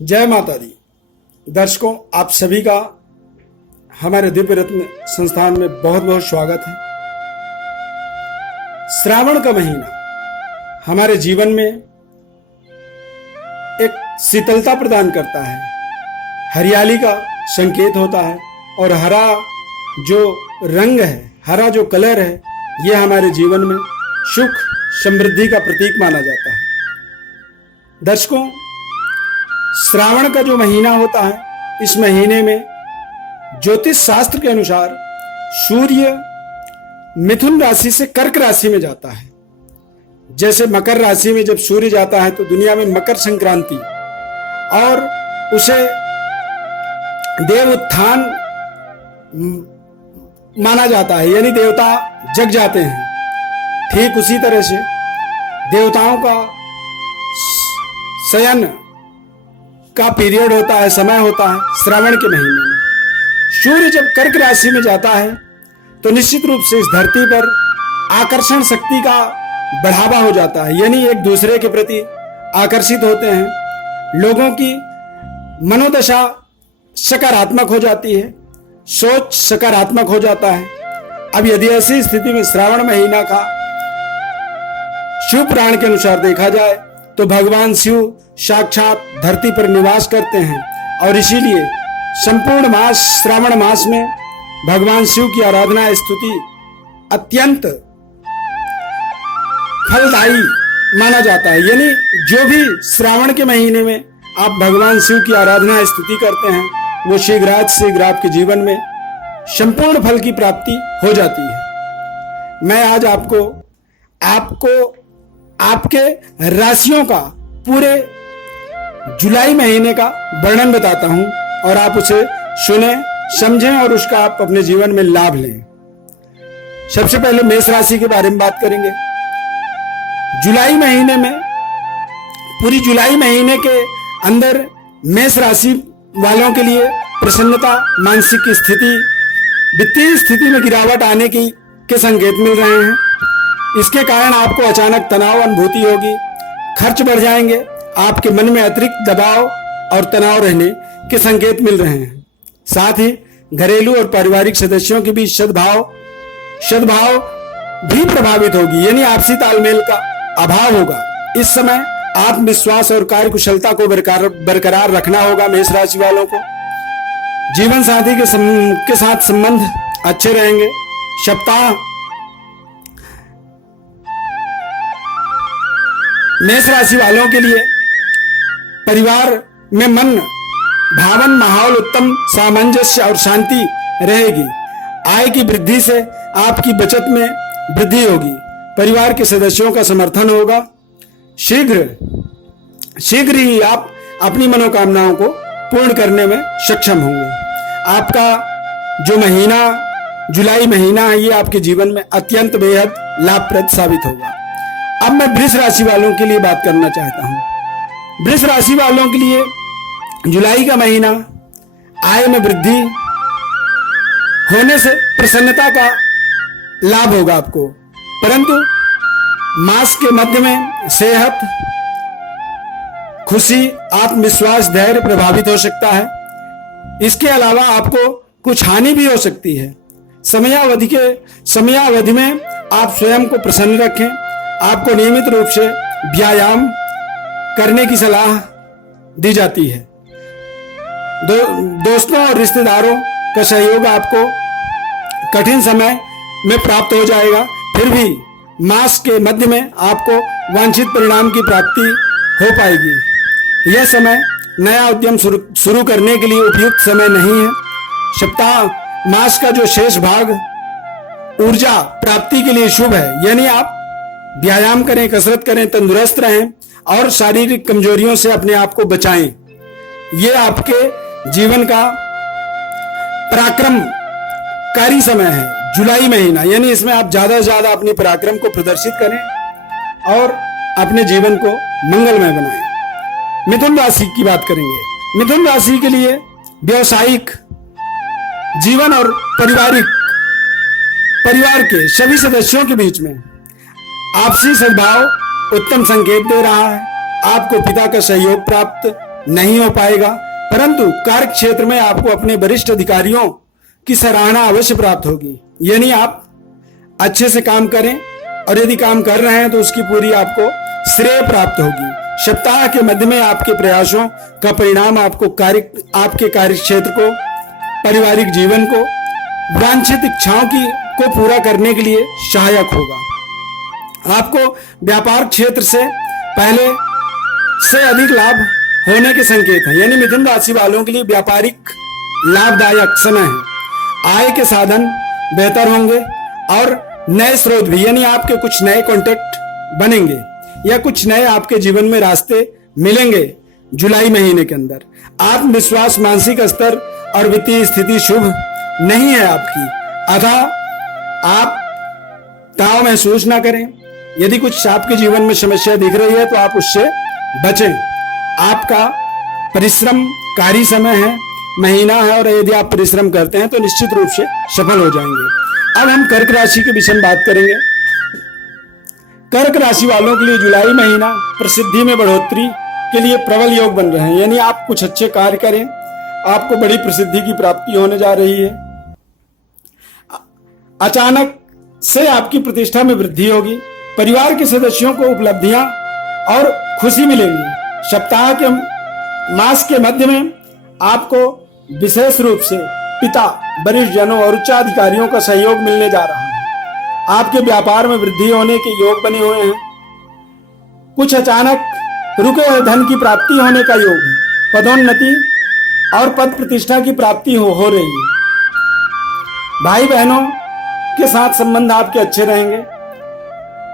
जय माता दी। दर्शकों, आप सभी का हमारे दिव्य रत्न संस्थान में बहुत बहुत स्वागत है। श्रावण का महीना हमारे जीवन में एक शीतलता प्रदान करता है, हरियाली का संकेत होता है और हरा जो रंग है, हरा जो कलर है, यह हमारे जीवन में सुख समृद्धि का प्रतीक माना जाता है। दर्शकों, श्रावण का जो महीना होता है, इस महीने में ज्योतिष शास्त्र के अनुसार सूर्य मिथुन राशि से कर्क राशि में जाता है। जैसे मकर राशि में जब सूर्य जाता है तो दुनिया में मकर संक्रांति और उसे देव उत्थान माना जाता है, यानी देवता जग जाते हैं। ठीक उसी तरह से देवताओं का शयन का पीरियड होता है, समय होता है श्रावण के महीने में। सूर्य जब कर्क राशि में जाता है तो निश्चित रूप से इस धरती पर आकर्षण शक्ति का बढ़ावा हो जाता है, यानी एक दूसरे के प्रति आकर्षित होते हैं। लोगों की मनोदशा सकारात्मक हो जाती है, सोच सकारात्मक हो जाता है। अब यदि ऐसी स्थिति में श्रावण महीना का शिव पुराण के अनुसार देखा जाए तो भगवान शिव साक्षात धरती पर निवास करते हैं और इसीलिए संपूर्ण मास श्रावण मास में भगवान शिव की आराधना स्तुति अत्यंत फलदायी माना जाता है। यानी जो भी श्रावण के महीने में आप भगवान शिव की आराधना स्तुति करते हैं, वो शीघ्र आपके जीवन में संपूर्ण फल की प्राप्ति हो जाती है। मैं आज आपको आपके राशियों का पूरे जुलाई महीने का वर्णन बताता हूं और आप उसे सुने, समझें और उसका आप अपने जीवन में लाभ लें। सबसे पहले मेष राशि के बारे में बात करेंगे। जुलाई महीने में, पूरी जुलाई महीने के अंदर मेष राशि वालों के लिए प्रसन्नता, मानसिक स्थिति, वित्तीय स्थिति में गिरावट आने के संकेत मिल रहे हैं। इसके कारण आपको अचानक तनाव अनुभूति होगी, खर्च बढ़ जाएंगे, आपके मन में अतिरिक्त दबाव और तनाव रहने के संकेत मिल रहे हैं। साथ ही घरेलू और पारिवारिक सदस्यों के बीच सद्भाव भी प्रभावित होगी, यानी आपसी तालमेल का अभाव होगा। इस समय आत्मविश्वास और कार्यकुशलता को बरकरार रखना होगा मेष राशि वालों को। जीवन साथी के साथ संबंध अच्छे रहेंगे। सप्ताह मेष राशि वालों के लिए परिवार में मन भावन माहौल, उत्तम सामंजस्य और शांति रहेगी। आय की वृद्धि से आपकी बचत में वृद्धि होगी। परिवार के सदस्यों का समर्थन होगा। शीघ्र ही आप अपनी मनोकामनाओं को पूर्ण करने में सक्षम होंगे। आपका जो महीना जुलाई महीना है, ये आपके जीवन में अत्यंत बेहद लाभप्रद साबित होगा। अब मैं वृष राशि वालों के लिए बात करना चाहता हूं। वृष राशि वालों के लिए जुलाई का महीना आय में वृद्धि होने से प्रसन्नता का लाभ होगा आपको, परंतु मास के मध्य में सेहत, खुशी, आत्मविश्वास, धैर्य प्रभावित हो सकता है। इसके अलावा आपको कुछ हानि भी हो सकती है। समयावधि में आप स्वयं को प्रसन्न रखें। आपको नियमित रूप से व्यायाम करने की सलाह दी जाती है। दोस्तों और रिश्तेदारों का सहयोग आपको कठिन समय में प्राप्त हो जाएगा। फिर भी मास के मध्य में आपको वांछित परिणाम की प्राप्ति हो पाएगी। यह समय नया उद्यम शुरू करने के लिए उपयुक्त समय नहीं है। सप्ताह मास का जो शेष भाग ऊर्जा प्राप्ति के लिए शुभ है, यानी आप व्यायाम करें, कसरत करें, तंदुरुस्त रहें और शारीरिक कमजोरियों से अपने आप को बचाएं। ये आपके जीवन का पराक्रमकारी समय है जुलाई महीना, यानी इसमें आप ज्यादा से ज्यादा अपने पराक्रम को प्रदर्शित करें और अपने जीवन को मंगलमय बनाएं। मिथुन राशि की बात करेंगे। मिथुन राशि के लिए व्यवसायिक जीवन और परिवार के सभी सदस्यों के बीच में आपसी सद्भाव उत्तम संकेत दे रहा है। आपको पिता का सहयोग प्राप्त नहीं हो पाएगा, परंतु कार्य क्षेत्र में आपको अपने वरिष्ठ अधिकारियों की सराहना अवश्य प्राप्त होगी। यानी आप अच्छे से काम करें और यदि काम कर रहे हैं तो उसकी पूरी आपको श्रेय प्राप्त होगी। सप्ताह के मध्य में आपके प्रयासों का परिणाम आपके कार्य क्षेत्र को, पारिवारिक जीवन को, वांछित इच्छाओं को पूरा करने के लिए सहायक होगा। आपको व्यापार क्षेत्र से पहले से अधिक लाभ होने के संकेत हैं। यानी मिथुन राशि वालों के लिए व्यापारिक लाभदायक समय है। आय के साधन बेहतर होंगे और नए स्रोत भी, यानी आपके कुछ नए कॉन्टेक्ट बनेंगे या कुछ नए आपके जीवन में रास्ते मिलेंगे। जुलाई महीने के अंदर आत्मविश्वास, मानसिक स्तर और वित्तीय स्थिति शुभ नहीं है आपकी, अतः आप तनाव महसूस ना करें। यदि कुछ आपके जीवन में समस्या दिख रही है तो आप उससे बचें। आपका परिश्रमकारी समय है, महीना है, और यदि आप परिश्रम करते हैं तो निश्चित रूप से सफल हो जाएंगे। अब हम कर्क राशि के विषय में बात करेंगे। कर्क राशि वालों के लिए जुलाई महीना प्रसिद्धि में बढ़ोतरी के लिए प्रबल योग बन रहे हैं। यानी आप कुछ अच्छे कार्य करें, आपको बड़ी प्रसिद्धि की प्राप्ति होने जा रही है। अचानक से आपकी प्रतिष्ठा में वृद्धि होगी। परिवार के सदस्यों को उपलब्धियां और खुशी मिलेंगी। सप्ताह के मास के मध्य में आपको विशेष रूप से पिता, वरिष्ठ जनों और उच्चाधिकारियों का सहयोग मिलने जा रहा है। आपके व्यापार में वृद्धि होने के योग बने हुए हैं। कुछ अचानक रुके हुए धन की प्राप्ति होने का योग है। पदोन्नति और पद प्रतिष्ठा की प्राप्ति हो रही है। भाई बहनों के साथ संबंध आपके अच्छे रहेंगे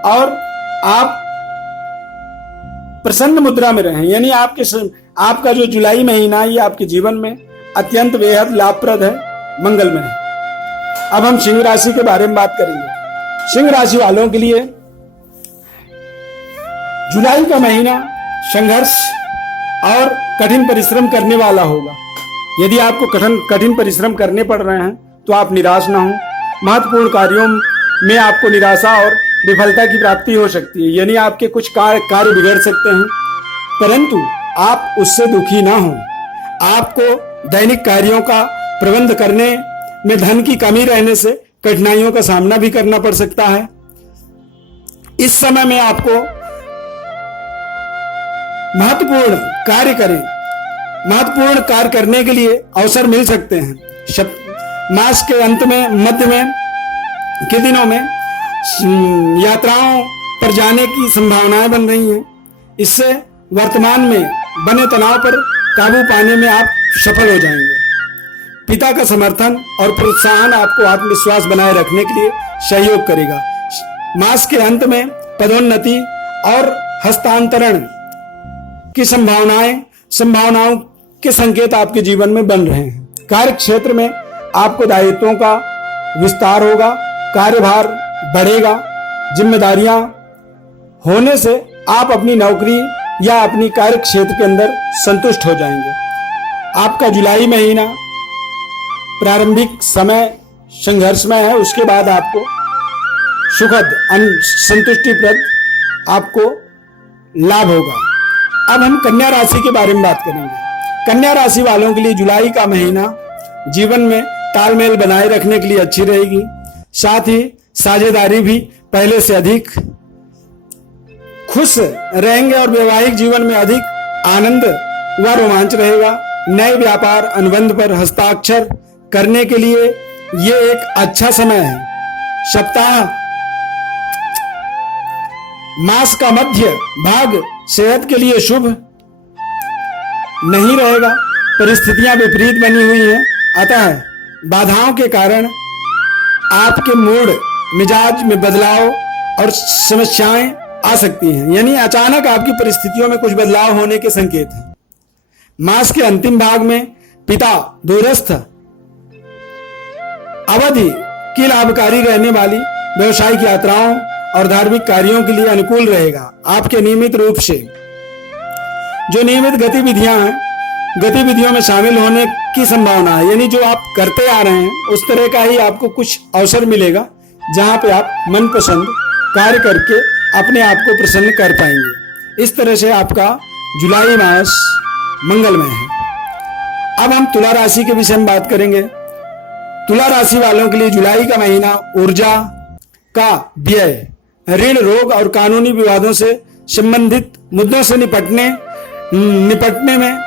और आप प्रसन्न मुद्रा में रहें। यानी आपका जो जुलाई महीना है ये आपके जीवन में अत्यंत बेहद लाभप्रद है, मंगलमय है। अब हम सिंह राशि के बारे में बात करेंगे। सिंह राशि वालों के लिए जुलाई का महीना संघर्ष और कठिन परिश्रम करने वाला होगा। यदि आपको कठिन परिश्रम करने पड़ रहे हैं तो आप निराश ना हो। महत्वपूर्ण कार्यों में आपको निराशा और विफलता की प्राप्ति हो सकती है। यानी आपके कुछ कार्य बिगड़ सकते हैं, परंतु आप उससे दुखी ना हो। आपको दैनिक कार्यों का प्रबंध करने में धन की कमी रहने से कठिनाइयों का सामना भी करना पड़ सकता है। इस समय में आपको महत्वपूर्ण कार्य करने के लिए अवसर मिल सकते हैं। मास के अंत में, मध्य में के दिनों में यात्राओं पर जाने की संभावनाएं बन रही हैं। इससे वर्तमान में बने तनाव पर काबू पाने में आप सफल हो जाएंगे। पिता का समर्थन और प्रोत्साहन आपको आत्मविश्वास बनाए रखने के लिए सहयोग करेगा। मास के अंत में पदोन्नति और हस्तांतरण की संभावनाओं के संकेत आपके जीवन में बन रहे हैं। कार्य क्षेत्र में आपको दायित्वों का विस्तार होगा, कार्यभार बढ़ेगा। जिम्मेदारियां होने से आप अपनी नौकरी या अपनी कार्य क्षेत्र के अंदर संतुष्ट हो जाएंगे। आपका जुलाई महीना प्रारंभिक समय संघर्षमय है, उसके बाद आपको सुखद संतुष्टिप्रद आपको लाभ होगा। अब हम कन्या राशि के बारे में बात करेंगे। कन्या राशि वालों के लिए जुलाई का महीना जीवन में तालमेल बनाए रखने के लिए अच्छी रहेगी। साथ ही साझेदारी भी पहले से अधिक खुश रहेंगे और वैवाहिक जीवन में अधिक आनंद व रोमांच रहेगा। नए व्यापार अनुबंध पर हस्ताक्षर करने के लिए ये एक अच्छा समय है। सप्ताह मास का मध्य भाग सेहत के लिए शुभ नहीं रहेगा। परिस्थितियां विपरीत बनी हुई हैं, अतः बाधाओं के कारण आपके मूड मिजाज में बदलाव और समस्याएं आ सकती हैं। यानी अचानक आपकी परिस्थितियों में कुछ बदलाव होने के संकेत हैं। मास के अंतिम भाग में पिता दूरस्थ अवधि की लाभकारी रहने वाली व्यवसायिक यात्राओं और धार्मिक कार्यों के लिए अनुकूल रहेगा। आपके नियमित रूप से जो नियमित गतिविधियों में शामिल होने की संभावना है। यानी जो आप करते आ रहे हैं उस तरह का ही आपको कुछ अवसर मिलेगा जहां पे आप मनपसंद कार्य करके अपने आप को प्रसन्न कर पाएंगे। इस तरह से आपका जुलाई मास मंगलमय है। अब हम तुला राशि के विषय में बात करेंगे। तुला राशि वालों के लिए जुलाई का महीना ऊर्जा का व्यय, ऋण, रोग और कानूनी विवादों से संबंधित मुद्दों से निपटने में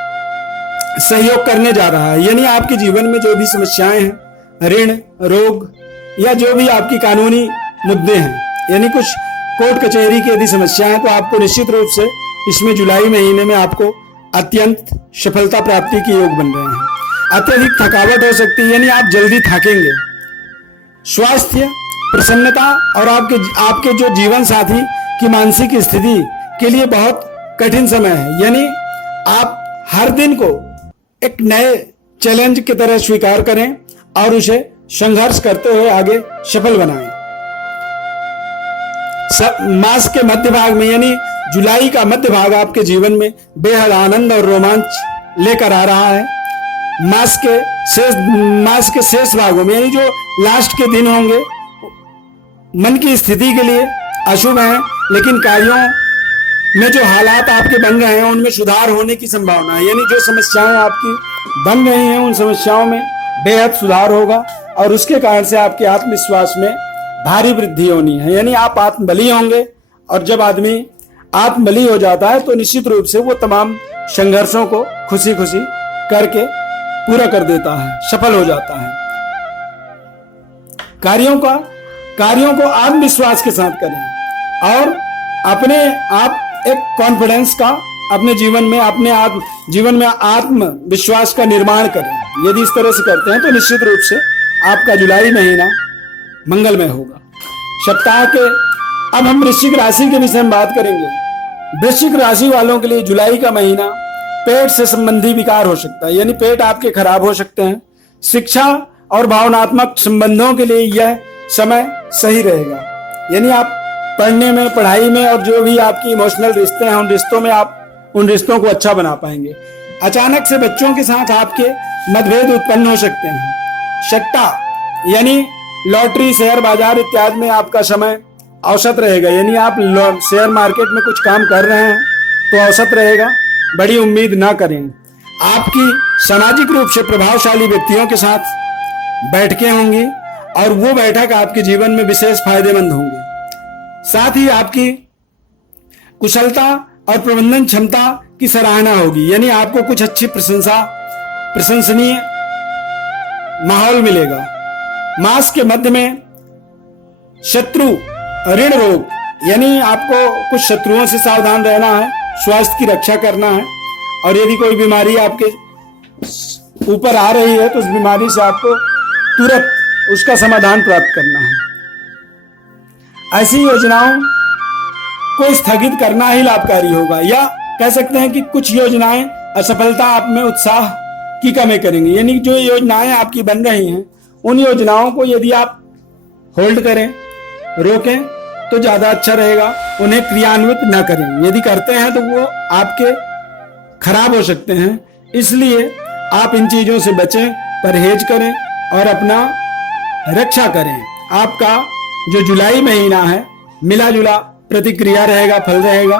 सहयोग करने जा रहा है। यानी आपके जीवन में जो भी समस्याएं हैं, ऋण, रोग या जो भी आपकी कानूनी मुद्दे हैं, यानी कुछ कोर्ट कचहरी की यदि समस्या है, तो आपको निश्चित रूप से इसमें जुलाई महीने में आपको अत्यंत सफलता प्राप्ति के योग बन रहे हैं। अत्यधिक थकावट हो सकती है, यानी आप जल्दी थकेंगे। स्वास्थ्य, प्रसन्नता और आपके जो जीवन साथी की मानसिक स्थिति के लिए बहुत कठिन समय है। यानी आप हर दिन को एक नए चैलेंज की तरह स्वीकार करें और उसे संघर्ष करते हुए आगे सफल बनाएं। मास के मध्य भाग में, यानी जुलाई का मध्य भाग आपके जीवन में बेहद आनंद और रोमांच लेकर आ रहा है। मास के शेष भागों में, यानी जो लास्ट के दिन होंगे, मन की स्थिति के लिए अशुभ है, लेकिन कार्यों में जो हालात आपके बन रहे हैं उनमें सुधार होने की संभावना है। यानी जो समस्याएं आपकी बन रही हैं उन समस्याओं में बेहद सुधार होगा और उसके कारण से आपके आत्मविश्वास में भारी वृद्धि होनी है। यानी आप आत्मबली होंगे, और जब आदमी आत्मबली हो जाता है तो निश्चित रूप से वो तमाम संघर्षों को खुशी खुशी करके पूरा कर देता है, सफल हो जाता है। कार्यों को आत्मविश्वास के साथ करें और अपने आप एक कॉन्फिडेंस का अपने जीवन में आत्मविश्वास का निर्माण करें। यदि इस तरह से करते हैं तो निश्चित रूप से आपका जुलाई महीना मंगलमय होगा। सप्ताह के अब हम वृश्चिक राशि के विषय में बात करेंगे। वृश्चिक राशि वालों के लिए जुलाई का महीना पेट से संबंधी विकार हो सकता है, यानी पेट आपके खराब हो सकते हैं। शिक्षा और भावनात्मक संबंधों के लिए यह समय सही रहेगा, यानी आप पढ़ने में, पढ़ाई में और जो भी आपकी इमोशनल रिश्ते हैं उन रिश्तों को अच्छा बना पाएंगे। अचानक से बच्चों के साथ आपके मतभेद उत्पन्न हो सकते हैं। सट्टा यानी लॉटरी, शेयर बाजार इत्यादि में आपका समय औसत रहेगा, यानी आप शेयर मार्केट में कुछ काम कर रहे हैं तो औसत रहेगा, बड़ी उम्मीद ना करें। आपकी सामाजिक रूप से प्रभावशाली व्यक्तियों के साथ बैठकें होंगी और वो बैठक आपके जीवन में विशेष फायदेमंद होंगे। साथ ही आपकी कुशलता और प्रबंधन क्षमता की सराहना होगी, यानी आपको कुछ अच्छी प्रशंसनीय माहौल मिलेगा। मास के मध्य में शत्रु, ऋण, रोग, यानी आपको कुछ शत्रुओं से सावधान रहना है, स्वास्थ्य की रक्षा करना है और यदि कोई बीमारी आपके ऊपर आ रही है तो उस बीमारी से आपको तुरंत उसका समाधान प्राप्त करना है। ऐसी योजनाओं को स्थगित करना ही लाभकारी होगा, या कह सकते हैं कि कुछ योजनाएं असफलता आप में उत्साह की कमी करेंगी, यानी जो योजनाएं आपकी बन रही हैं उन योजनाओं को यदि आप होल्ड करें, रोकें तो ज्यादा अच्छा रहेगा, उन्हें क्रियान्वित न करें। यदि करते हैं तो वो आपके खराब हो सकते हैं, इसलिए आप इन चीजों से बचें, परहेज करें और अपना रक्षा करें। आपका जो जुलाई महीना है मिला जुला प्रतिक्रिया रहेगा, फल रहेगा,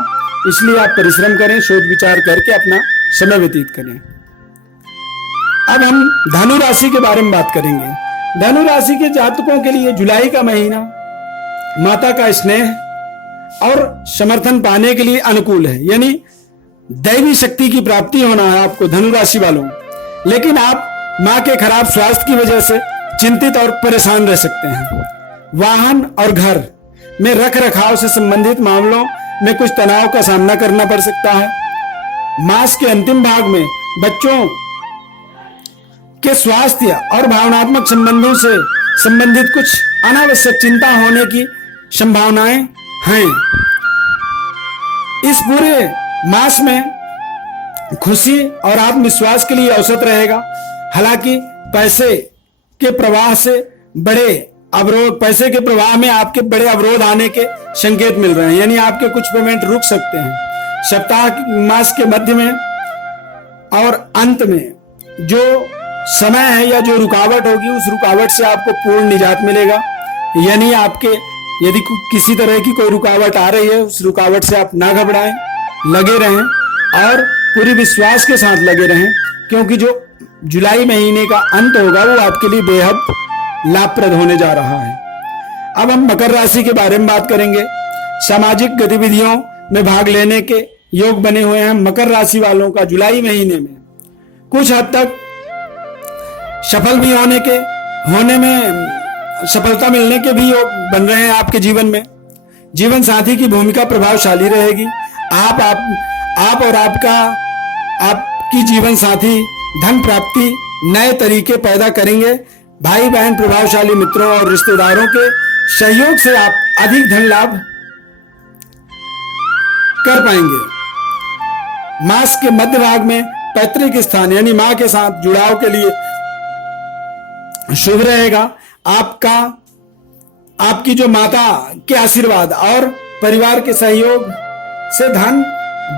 इसलिए आप परिश्रम करें, सोच विचार करके अपना समय व्यतीत करें। अब हम धनु राशि के बारे में बात करेंगे। धनु राशि के जातकों के लिए जुलाई का महीना माता का स्नेह और समर्थन पाने के लिए अनुकूल है, यानी दैवी शक्ति की प्राप्ति होना है आपको धनु राशि वालों। लेकिन आप मां के खराब स्वास्थ्य की वजह से चिंतित और परेशान रह सकते हैं। वाहन और घर में रख रखाव से संबंधित मामलों में कुछ तनाव का सामना करना पड़ सकता है। मास के अंतिम भाग में बच्चों के स्वास्थ्य और भावनात्मक संबंधों से संबंधित कुछ अनावश्यक चिंता होने की संभावनाएं हैं। इस पूरे मास में खुशी और आत्मविश्वास के लिए औसत रहेगा। हालांकि पैसे के प्रवाह में आपके बड़े अवरोध आने के संकेत मिल रहे हैं, यानी आपके कुछ पेमेंट रुक सकते हैं। सप्ताह मास के मध्य में और अंत में जो समय है या जो रुकावट होगी उस रुकावट से आपको पूर्ण निजात मिलेगा, यानी आपके यदि किसी तरह की कोई रुकावट आ रही है उस रुकावट से आप ना घबराएं, लगे रहें और पूरी विश्वास के साथ लगे रहें, क्योंकि जो जुलाई महीने का अंत होगा वो आपके लिए बेहद लाभप्रद होने जा रहा है। अब हम मकर राशि के बारे में बात करेंगे। सामाजिक गतिविधियों में भाग लेने के योग बने हुए हैं। मकर राशि वालों का जुलाई महीने में कुछ हद तक सफल भी होने में सफलता मिलने के भी योग बन रहे हैं आपके जीवन में। जीवन साथी की भूमिका प्रभावशाली रहेगी। आप और आपकी जीवन साथी धन प्राप्ति नए तरीके पैदा करेंगे। भाई बहन, प्रभावशाली मित्रों और रिश्तेदारों के सहयोग से आप अधिक धन लाभ कर पाएंगे। मास के मध्य भाग में पैतृक स्थान यानी मां के साथ जुड़ाव के लिए शुभ रहेगा। आपकी जो माता के आशीर्वाद और परिवार के सहयोग से धन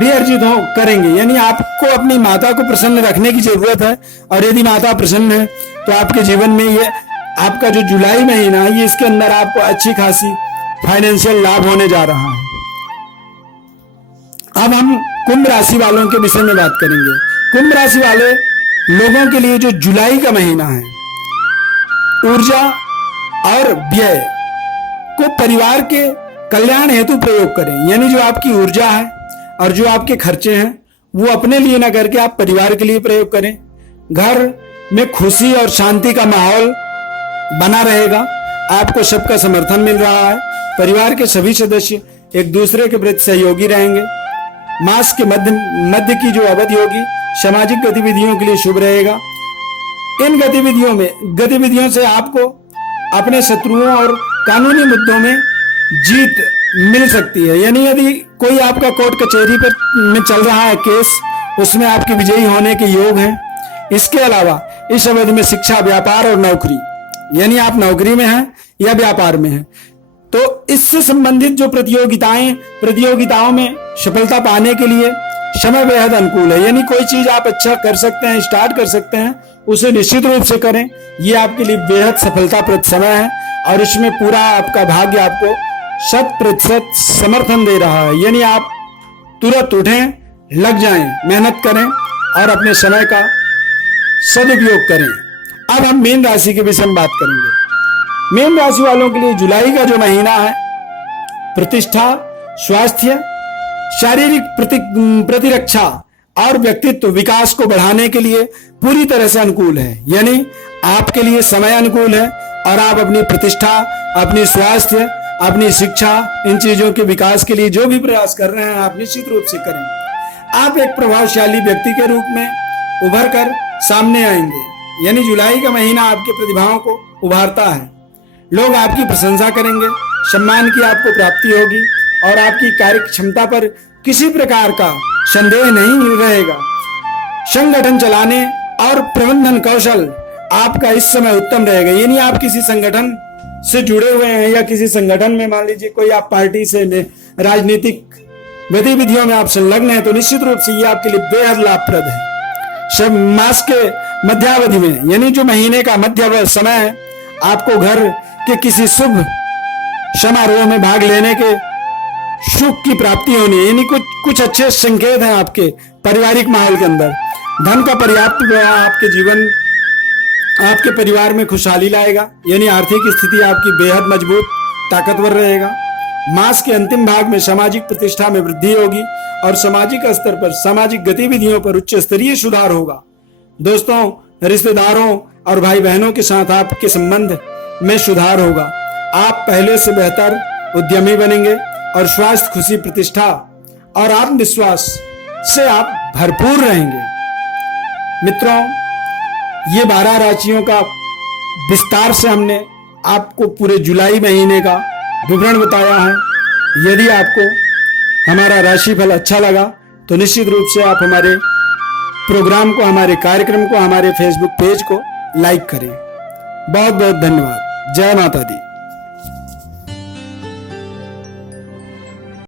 भी अर्जित करेंगे। यानी आपको अपनी माता को प्रसन्न रखने की जरूरत है, और यदि माता प्रसन्न है तो आपके जीवन में ये आपका जो जुलाई महीना है, ये इसके अंदर आपको अच्छी खासी फाइनेंशियल लाभ होने जा रहा है। अब हम कुंभ राशि वालों के विषय में बात करेंगे। कुंभ राशि वाले लोगों के लिए जो जुलाई का महीना है, ऊर्जा और व्यय को परिवार के कल्याण हेतु प्रयोग करें। यानी जो आपकी ऊर्जा है और जो आपके खर्चे हैं वो अपने लिए ना करके आप परिवार के लिए प्रयोग करें। घर में खुशी और शांति का माहौल बना रहेगा। आपको सबका समर्थन मिल रहा है। परिवार के सभी सदस्य एक दूसरे के प्रति सहयोगी रहेंगे। मास के मध्य की जो अवधि होगी सामाजिक गतिविधियों के लिए शुभ रहेगा। इन गतिविधियों से आपको अपने शत्रुओं और कानूनी मुद्दों में जीत मिल सकती है। यानी यदि कोई आपका कोर्ट कचहरी में चल रहा है केस, उसमें आपके विजयी होने के योग हैं। इसके अलावा इस अवधि में शिक्षा, व्यापार और नौकरी, यानी आप नौकरी में हैं या व्यापार में हैं, तो इससे संबंधित जो प्रतियोगिताओं में सफलता पाने के लिए समय बेहद अनुकूल है। यानी कोई चीज आप अच्छा कर सकते हैं, स्टार्ट कर सकते हैं, उसे निश्चित रूप से करें। ये आपके लिए बेहद सफलताप्रद समय है और इसमें पूरा आपका भाग्य आपको 100% समर्थन दे रहा है। यानी आप तुरंत उठें, लग जाएं, मेहनत करें और अपने समय का सदुपयोग करें। अब हम मीन राशि के विषय में बात करेंगे। मीन राशि वालों के लिए जुलाई का जो महीना है प्रतिष्ठा, स्वास्थ्य, शारीरिक प्रतिरक्षा और व्यक्तित्व विकास को बढ़ाने के लिए पूरी तरह से अनुकूल है। यानी आपके लिए समय अनुकूल है और आप अपनी प्रतिष्ठा, अपनी स्वास्थ्य, अपनी शिक्षा, इन चीजों के विकास के लिए जो भी प्रयास कर रहे हैं आप निश्चित रूप से करें। आप एक प्रभावशाली व्यक्ति के रूप में उभर कर सामने आएंगे। यानी जुलाई का महीना आपकी प्रतिभाओं को उभारता है। लोग आपकी प्रशंसा करेंगे, सम्मान की आपको प्राप्ति होगी और आपकी कार्य क्षमता पर किसी प्रकार का संदेह नहीं रहेगा। संगठन चलाने और प्रबंधन कौशल आपका इस समय उत्तम रहेगा। यानी आप किसी संगठन से जुड़े हुए हैं या किसी संगठन में, मान लीजिए कोई आप पार्टी से राजनीतिक गतिविधियों में आप संलग्न हैं, तो निश्चित रूप से ये आपके लिए बेहद लाभप्रद है। सब मास के मध्यावधि में, यानी जो महीने का मध्य समय है, आपको घर के किसी शुभ समारोह में भाग लेने के सुख की प्राप्ति होनी है। यानी कुछ अच्छे संकेत हैं आपके पारिवारिक माहौल के अंदर। धन का पर्याप्त प्रवाह आपके जीवन, आपके परिवार में खुशहाली लाएगा। यानी आर्थिक स्थिति आपकी बेहद मजबूत, ताकतवर रहेगा। मास के अंतिम भाग में सामाजिक प्रतिष्ठा में वृद्धि होगी और सामाजिक स्तर पर सामाजिक गतिविधियों पर उच्च स्तरीय सुधार होगा। दोस्तों, रिश्तेदारों और भाई बहनों के साथ आपके संबंध में सुधार होगा। आप पहले से बेहतर उद्यमी बनेंगे और स्वास्थ्य, खुशी, प्रतिष्ठा और आत्मविश्वास से आप भरपूर रहेंगे। मित्रों, ये 12 राशियों का विस्तार से हमने आपको पूरे जुलाई महीने का विवरण बताया है। यदि आपको हमारा राशिफल अच्छा लगा तो निश्चित रूप से आप हमारे प्रोग्राम को, हमारे कार्यक्रम को, हमारे फेसबुक पेज को लाइक करें। बहुत बहुत धन्यवाद। जय माता दी।